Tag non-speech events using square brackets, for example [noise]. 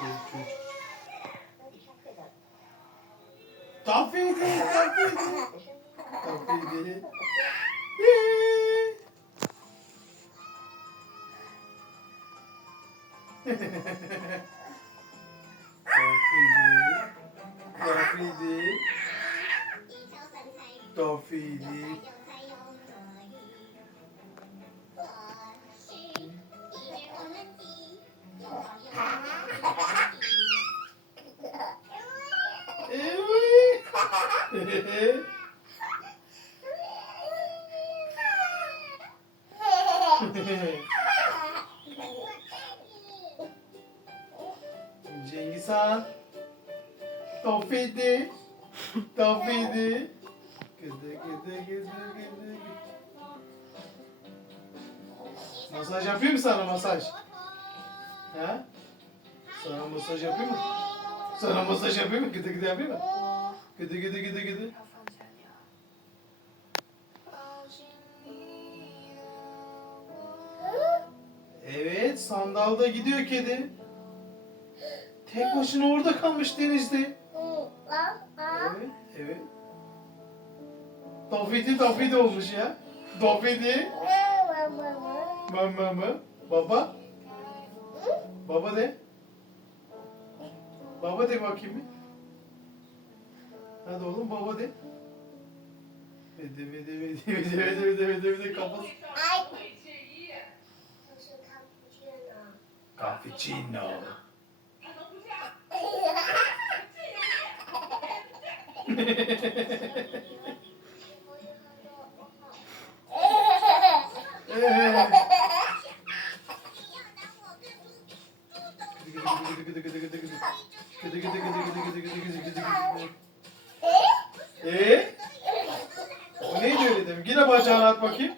Kafeydi, kafeydi. Kafeydi. Kafeydi. Kafeydi. Kafeydi. [laughs] Cengiz Han. Tofidi. Tofidi. Gıdı gıdı gıdı gıdı. Masaj yapayım mı sana masaj? Ha? Sana masaj yapayım mı? Sana masaj yapayım mı? Gıdı gıdı yapayım mı? Gıdı gıdı gıdı gıdı. Evet, sandalda gidiyor kedi. Tek başına orada kalmış denizde. Evet, evet. Dofidi dofidi olmuş ya. Dofidi. Mama mı? Baba. Baba de. Baba de bakayım. Hadi oğlum baba de. Vede vede vede vede vede vede vede vede kafası. Cappuccino. [laughs] Evet. Gıdı gıdı gıdı gıdı gıdı. Gıdı gıdı gıdı gıdı gıdı gıdı gıdı gıdı gıdı. Ee? O neydi öyle demin? Yine bacağını at bakayım.